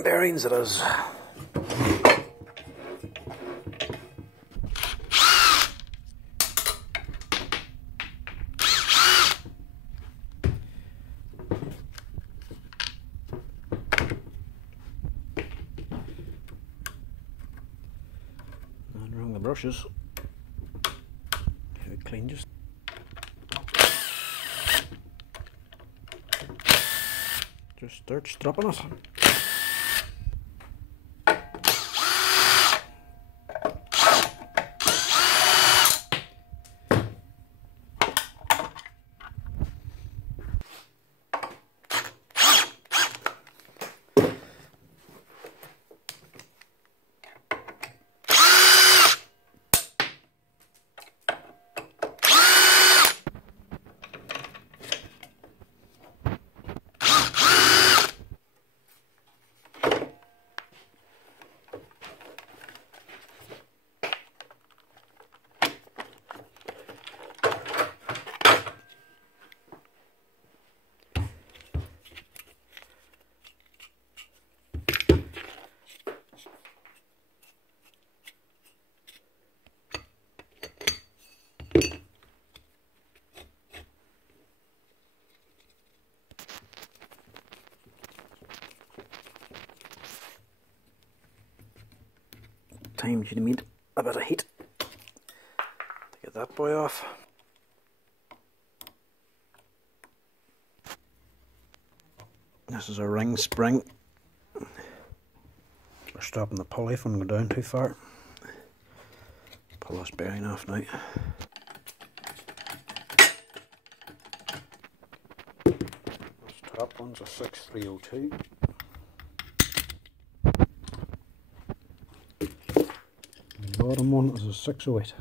them bearings it is. And wrong the brushes. How clean just start stropping it. Time you need a bit of heat to get that boy off. This is a ring spring. We're stopping the pulley from going down too far. Pull this bearing off now. This top one's a 6302. The bottom one is a 608.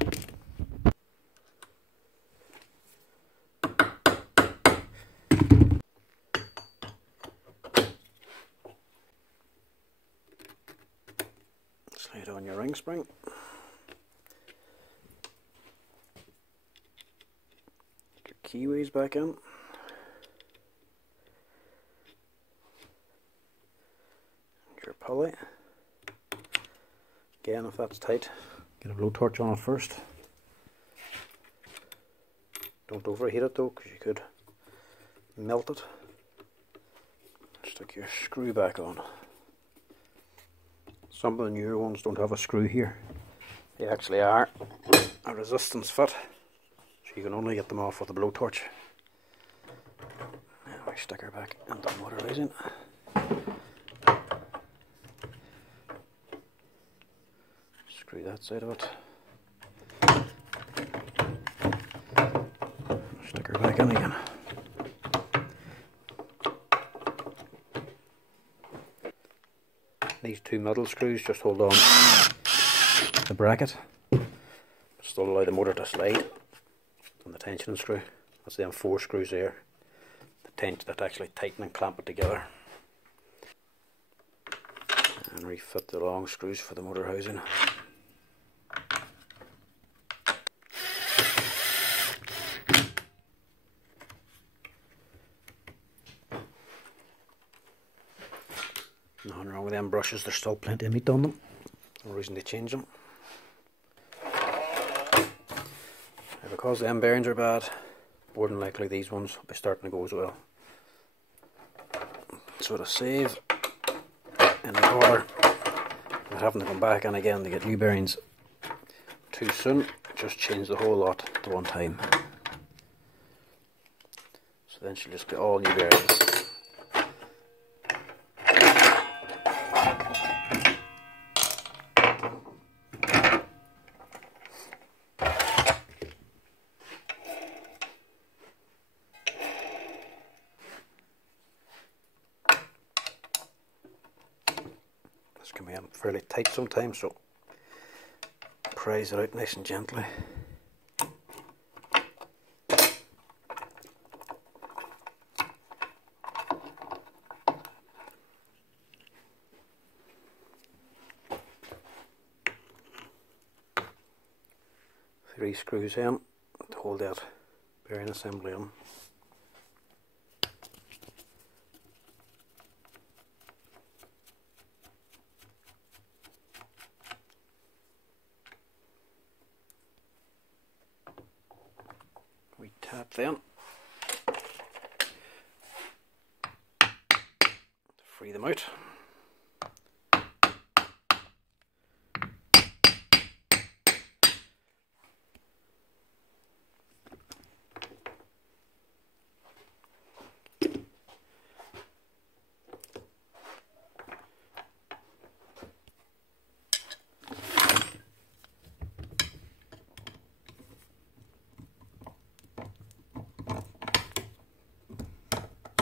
Slide on your ring spring. Get your keyways back in. And your pulley. Again, if that's tight, get a blowtorch on it first. Don't overheat it though, because you could melt it. Stick your screw back on. Some of the newer ones don't have a screw here. They actually are a resistance fit, so you can only get them off with a blowtorch. Now I stick her back into the motor housing. Screw that side of it. Stick her back in again. These two middle screws just hold on the bracket, but still allow the motor to slide on the tension screw. That's them 4 screws there that actually tighten and clamp it together. And refit the long screws for the motor housing. Nothing wrong with them brushes, there's still plenty of meat on them. No reason to change them. Now because them bearings are bad, more than likely these ones will be starting to go as well. So to save any bother with having to come back in again to get new bearings too soon, just change the whole lot at one time. So then she'll just get all new bearings. This can be fairly tight sometimes, so prise it out nice and gently. Three screws in to hold that bearing assembly on. that then. Free them out.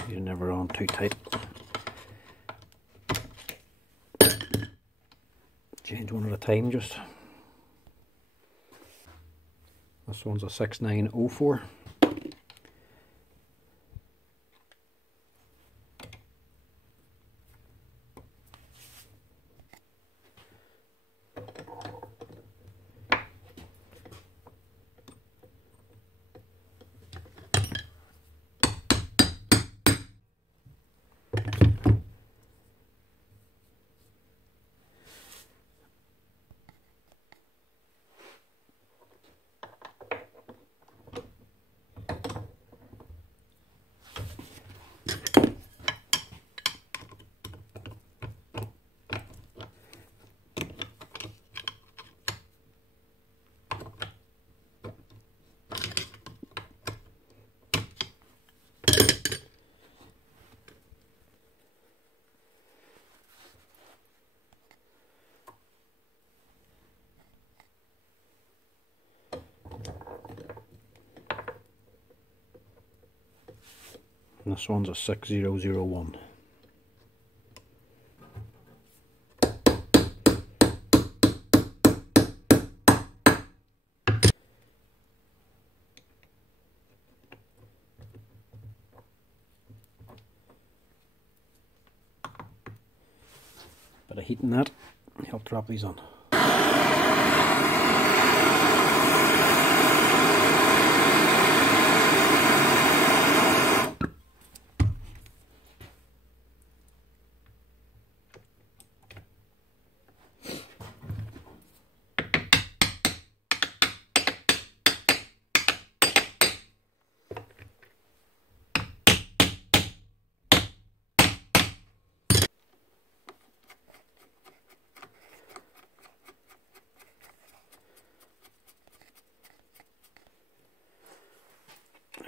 You're never on too tight. Change one at a time just. This one's a 6904. And this one's a 6001. Bit of heat in that, help drop these on.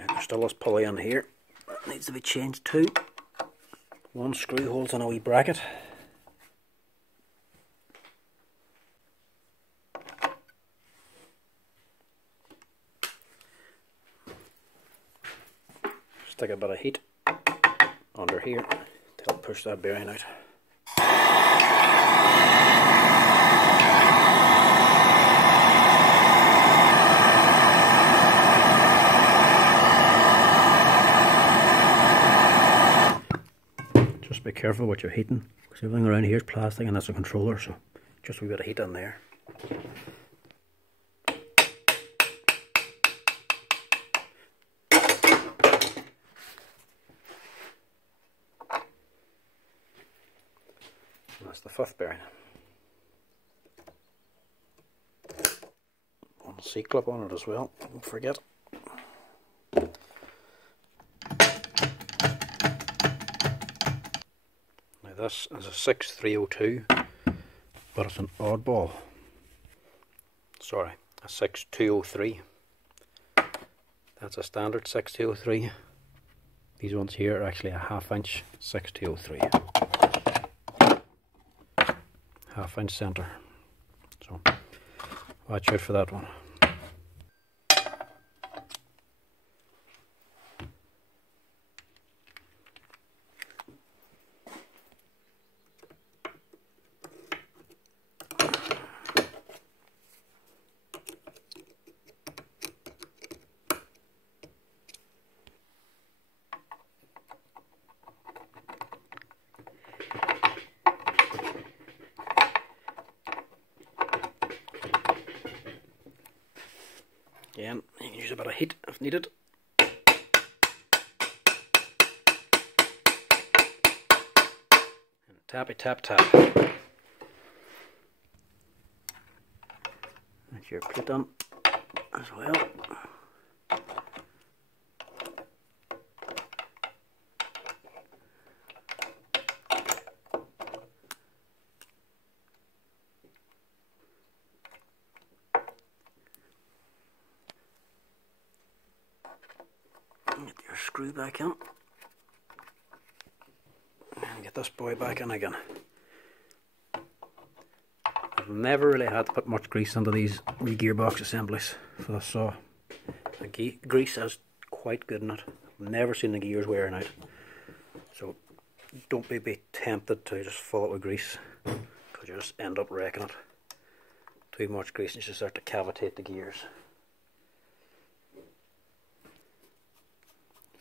There's still this pulley on here that needs to be changed too. One screw holds on a wee bracket. Stick a bit of heat under here to help push that bearing out. Just be careful what you're heating, because everything around here is plastic and that's a controller, so just a wee bit of heat in there. And that's the fifth bearing. One C-clip on it as well, don't forget. This is a 6302, but it's an oddball. Sorry, a 6203. That's a standard 6203. These ones here are actually a 1/2 inch 6203. 1/2 inch centre. So watch out for that one. Again, you can use a bit of heat if needed. And tappy tap tap. That's your plate on as well. screw back in. And get this boy back in again. I've never really had to put much grease into these wee gearbox assemblies for the saw. The grease is quite good in it. I've never seen the gears wearing out. So don't be tempted to just fill it with grease, because you just end up wrecking it. Too much grease and you start to cavitate the gears.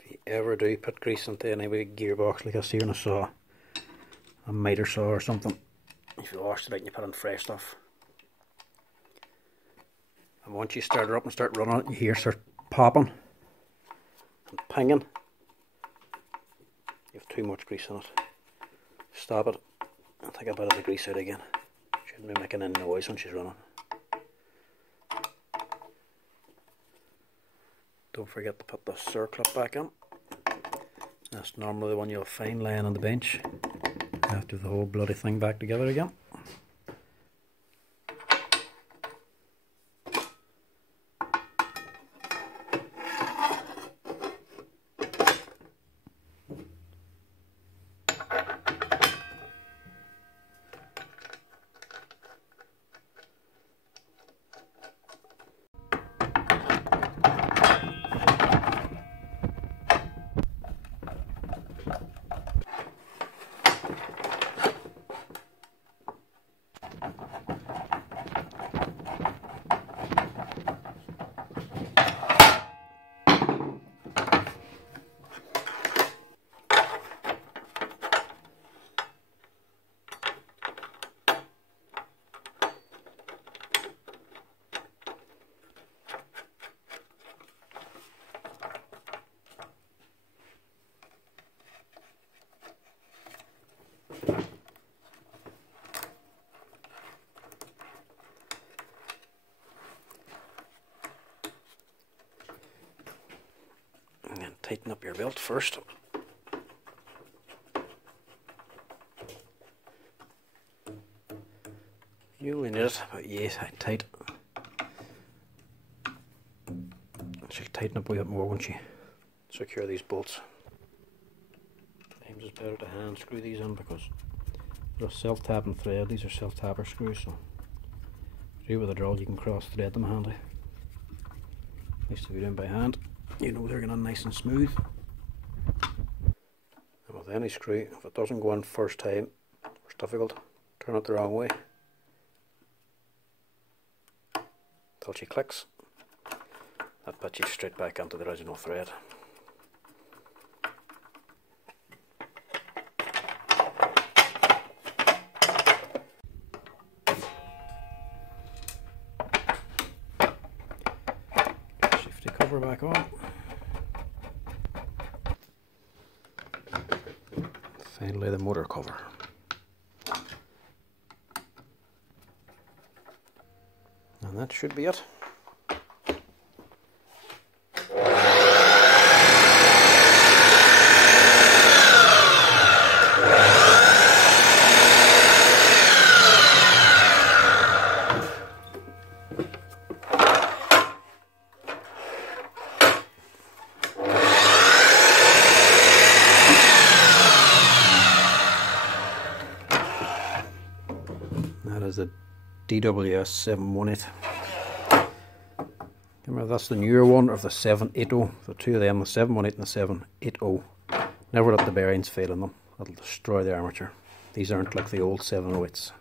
If you ever do put grease into any wee gearbox like this here in a saw, a miter saw or something, if you wash it out and you put in fresh stuff, and once you start it up and start running it, you hear it start popping and pinging. You have too much grease in it. Stop it and take a bit of the grease out again. Shouldn't be making any noise when she's running. Don't forget to put the circlip back in. That's normally the one you'll find laying on the bench after the whole bloody thing back together again. Tighten up your belt first. You will need it, but yes, tight. She'll tighten up a bit more once you secure these bolts. Sometimes it's better to hand screw these in because they're a self-tapping thread. These are self-tapper screws, so if you do with a drill you can cross thread them handy. At least if you're doing by hand, you know they're going in nice and smooth. And with any screw, if it doesn't go in first time, it's difficult. Turn it the wrong way till she clicks. That puts you straight back into the original thread. Shift the cover back on. Finally, the motor cover. And that should be it. That is the DW718. Remember, that's the newer one of the 780. The two of them, the 718 and the 780. Never let the bearings fail in them. That'll destroy the armature. These aren't like the old 708s.